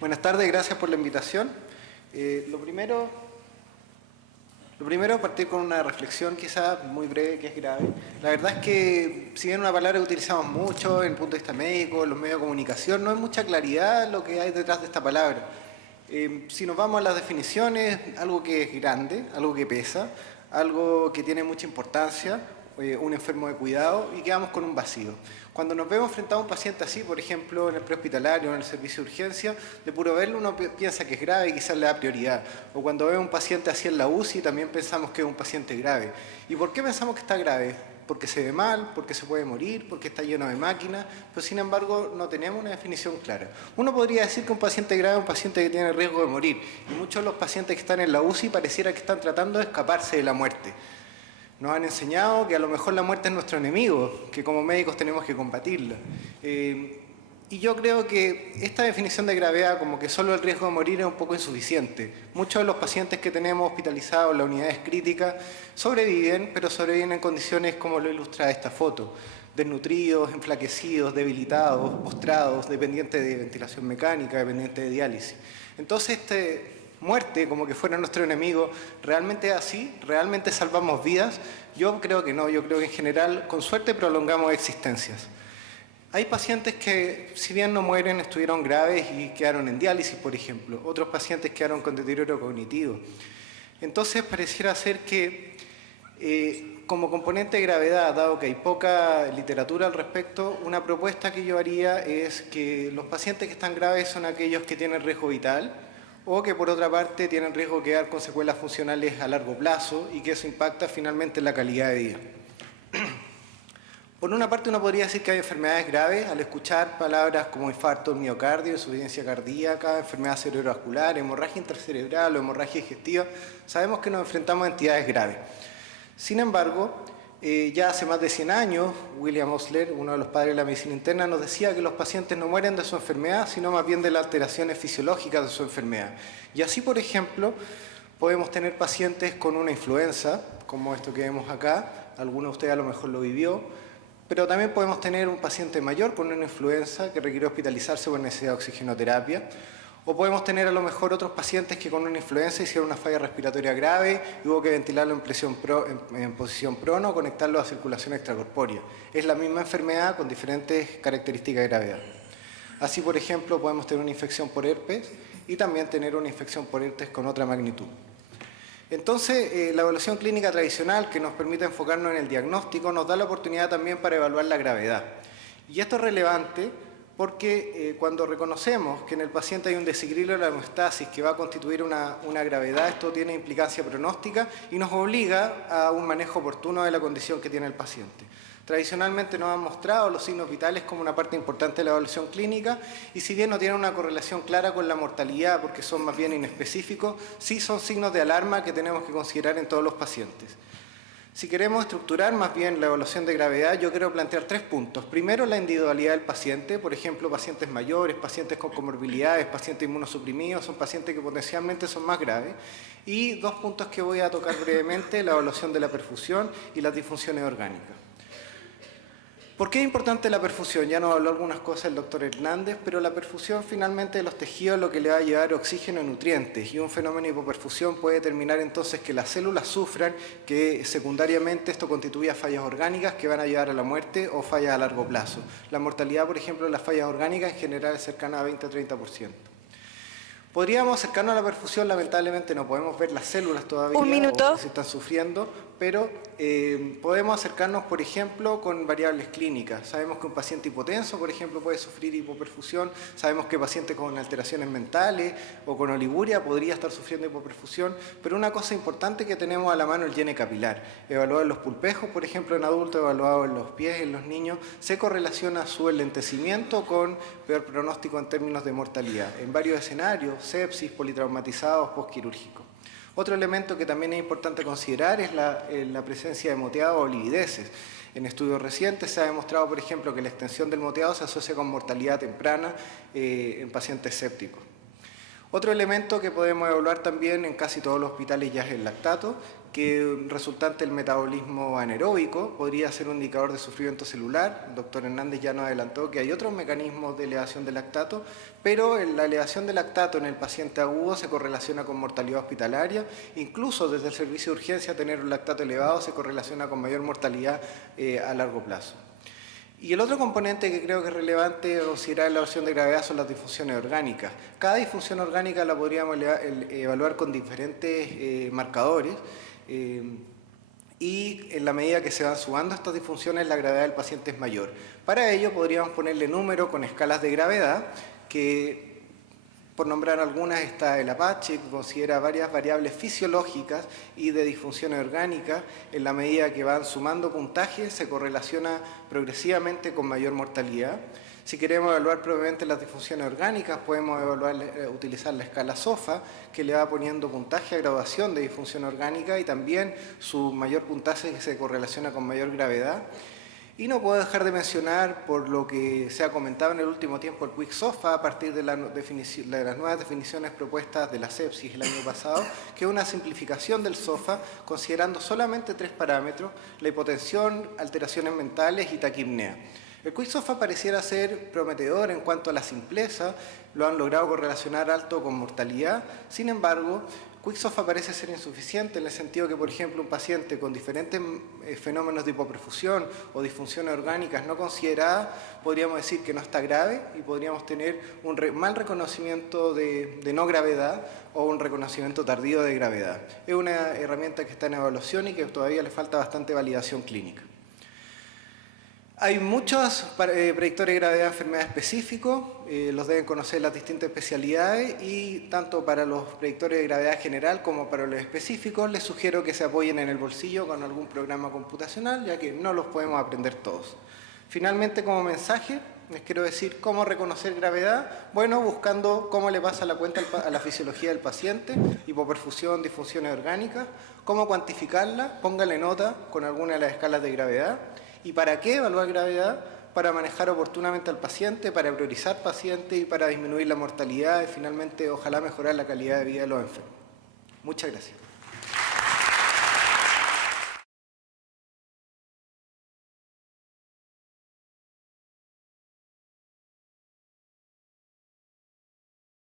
Buenas tardes, gracias por la invitación. Lo primero es partir con una reflexión quizás muy breve, que es grave. La verdad es que, si bien una palabra que utilizamos mucho en el punto de vista médico, en los medios de comunicación, no hay mucha claridad lo que hay detrás de esta palabra. Si nos vamos a las definiciones, algo que es grande, algo que pesa, algo que tiene mucha importancia, un enfermo de cuidado, y quedamos con un vacío. Cuando nos vemos frente a un paciente así, por ejemplo, en el prehospitalario, en el servicio de urgencia, de puro verlo uno piensa que es grave y quizás le da prioridad. O cuando ve a un paciente así en la UCI, también pensamos que es un paciente grave. ¿Y por qué pensamos que está grave? Porque se ve mal, porque se puede morir, porque está lleno de máquinas, pero sin embargo no tenemos una definición clara. Uno podría decir que un paciente grave es un paciente que tiene riesgo de morir, y muchos de los pacientes que están en la UCI pareciera que están tratando de escaparse de la muerte. Nos han enseñado que a lo mejor la muerte es nuestro enemigo, que como médicos tenemos que combatirla. Y yo creo que esta definición de gravedad, como que solo el riesgo de morir, es un poco insuficiente. Muchos de los pacientes que tenemos hospitalizados en las unidades críticas sobreviven, pero sobreviven en condiciones como lo ilustra esta foto: desnutridos, enflaquecidos, debilitados, postrados, dependientes de ventilación mecánica, dependientes de diálisis. Entonces, muerte, como que fuera nuestro enemigo, ¿realmente es así? ¿Realmente salvamos vidas? Yo creo que no, yo creo que en general, con suerte, prolongamos existencias. Hay pacientes que, si bien no mueren, estuvieron graves y quedaron en diálisis, por ejemplo. Otros pacientes quedaron con deterioro cognitivo. Entonces, pareciera ser que, como componente de gravedad, dado que hay poca literatura al respecto, una propuesta que yo haría es que los pacientes que están graves son aquellos que tienen riesgo vital, o que por otra parte tienen riesgo de quedar con secuelas funcionales a largo plazo y que eso impacta finalmente en la calidad de vida. Por una parte, uno podría decir que hay enfermedades graves al escuchar palabras como infarto del miocardio, insuficiencia cardíaca, enfermedad cerebrovascular, hemorragia intracerebral o hemorragia digestiva. Sabemos que nos enfrentamos a entidades graves. Sin embargo, ya hace más de 100 años, William Osler, uno de los padres de la medicina interna, nos decía que los pacientes no mueren de su enfermedad, sino más bien de las alteraciones fisiológicas de su enfermedad. Y así, por ejemplo, podemos tener pacientes con una influenza, como esto que vemos acá, alguno de ustedes a lo mejor lo vivió, pero también podemos tener un paciente mayor con una influenza que requiere hospitalizarse por necesidad de oxigenoterapia. O podemos tener a lo mejor otros pacientes que con una influenza hicieron una falla respiratoria grave y hubo que ventilarlo en posición prono o conectarlo a circulación extracorpórea. Es la misma enfermedad con diferentes características de gravedad. Así, por ejemplo, podemos tener una infección por herpes y también tener una infección por herpes con otra magnitud. Entonces, la evaluación clínica tradicional, que nos permite enfocarnos en el diagnóstico, nos da la oportunidad también para evaluar la gravedad. Y esto es relevante porque cuando reconocemos que en el paciente hay un desequilibrio de la homeostasis que va a constituir una gravedad, esto tiene implicancia pronóstica y nos obliga a un manejo oportuno de la condición que tiene el paciente. Tradicionalmente nos han mostrado los signos vitales como una parte importante de la evaluación clínica, y si bien no tienen una correlación clara con la mortalidad porque son más bien inespecíficos, sí son signos de alarma que tenemos que considerar en todos los pacientes. Si queremos estructurar más bien la evaluación de gravedad, yo quiero plantear 3 puntos. Primero, la individualidad del paciente, por ejemplo, pacientes mayores, pacientes con comorbilidades, pacientes inmunosuprimidos, son pacientes que potencialmente son más graves. Y 2 puntos que voy a tocar brevemente: la evaluación de la perfusión y las disfunciones orgánicas. ¿Por qué es importante la perfusión? Ya nos habló algunas cosas el doctor Hernández, pero la perfusión finalmente de los tejidos es lo que le va a llevar oxígeno y nutrientes, y un fenómeno de hipoperfusión puede determinar entonces que las células sufran, que secundariamente esto constituya fallas orgánicas que van a llevar a la muerte o fallas a largo plazo. La mortalidad, por ejemplo, de las fallas orgánicas en general es cercana a 20-30%. Podríamos acercarnos a la perfusión, lamentablemente no podemos ver las células todavía, Un minuto. o si están sufriendo, pero podemos acercarnos, por ejemplo, con variables clínicas. Sabemos que un paciente hipotenso, por ejemplo, puede sufrir hipoperfusión. Sabemos que pacientes con alteraciones mentales o con oliguria podría estar sufriendo hipoperfusión. Pero una cosa importante que tenemos a la mano es el llene capilar. Evaluado en los pulpejos, por ejemplo, en adultos, evaluado en los pies, en los niños, se correlaciona su enlentecimiento con peor pronóstico en términos de mortalidad. En varios escenarios: sepsis, politraumatizados, postquirúrgicos. Otro elemento que también es importante considerar es la presencia de moteado o livideces. En estudios recientes se ha demostrado, por ejemplo, que la extensión del moteado se asocia con mortalidad temprana en pacientes sépticos. Otro elemento que podemos evaluar también en casi todos los hospitales ya es el lactato, que resultante del metabolismo anaeróbico podría ser un indicador de sufrimiento celular. El doctor Hernández ya nos adelantó que hay otros mecanismos de elevación del lactato, pero la elevación del lactato en el paciente agudo se correlaciona con mortalidad hospitalaria. Incluso desde el servicio de urgencia tener un lactato elevado se correlaciona con mayor mortalidad a largo plazo. Y el otro componente que creo que es relevante considerar en la evaluación de gravedad son las disfunciones orgánicas. Cada disfunción orgánica la podríamos evaluar con diferentes marcadores y en la medida que se van sumando estas disfunciones la gravedad del paciente es mayor. Para ello podríamos ponerle número con escalas de gravedad que, por nombrar algunas, está el Apache, que considera varias variables fisiológicas y de disfunciones orgánicas. En la medida que van sumando puntajes, se correlaciona progresivamente con mayor mortalidad. Si queremos evaluar probablemente las disfunciones orgánicas, podemos utilizar la escala SOFA, que le va poniendo puntaje a graduación de disfunción orgánica y también su mayor puntaje se correlaciona con mayor gravedad. Y no puedo dejar de mencionar, por lo que se ha comentado en el último tiempo, el Quick SOFA a partir de las nuevas definiciones propuestas de la sepsis el año pasado, que es una simplificación del SOFA considerando solamente 3 parámetros: la hipotensión, alteraciones mentales y taquipnea. El Quick SOFA pareciera ser prometedor en cuanto a la simpleza, lo han logrado correlacionar alto con mortalidad. Sin embargo, Quick SOFA parece ser insuficiente en el sentido que, por ejemplo, un paciente con diferentes fenómenos de hipoperfusión o disfunciones orgánicas no consideradas, podríamos decir que no está grave y podríamos tener un mal reconocimiento de no gravedad o un reconocimiento tardío de gravedad. Es una herramienta que está en evaluación y que todavía le falta bastante validación clínica. Hay muchos predictores de gravedad de enfermedad específicos, los deben conocer las distintas especialidades y tanto para los predictores de gravedad general como para los específicos les sugiero que se apoyen en el bolsillo con algún programa computacional, ya que no los podemos aprender todos. Finalmente, como mensaje, les quiero decir cómo reconocer gravedad. Bueno, buscando cómo le pasa la cuenta a la fisiología del paciente, hipoperfusión, disfunciones orgánicas, cómo cuantificarla, póngale nota con alguna de las escalas de gravedad. ¿Y para qué evaluar gravedad? Para manejar oportunamente al paciente, para priorizar pacientes y para disminuir la mortalidad y finalmente ojalá mejorar la calidad de vida de los enfermos. Muchas gracias.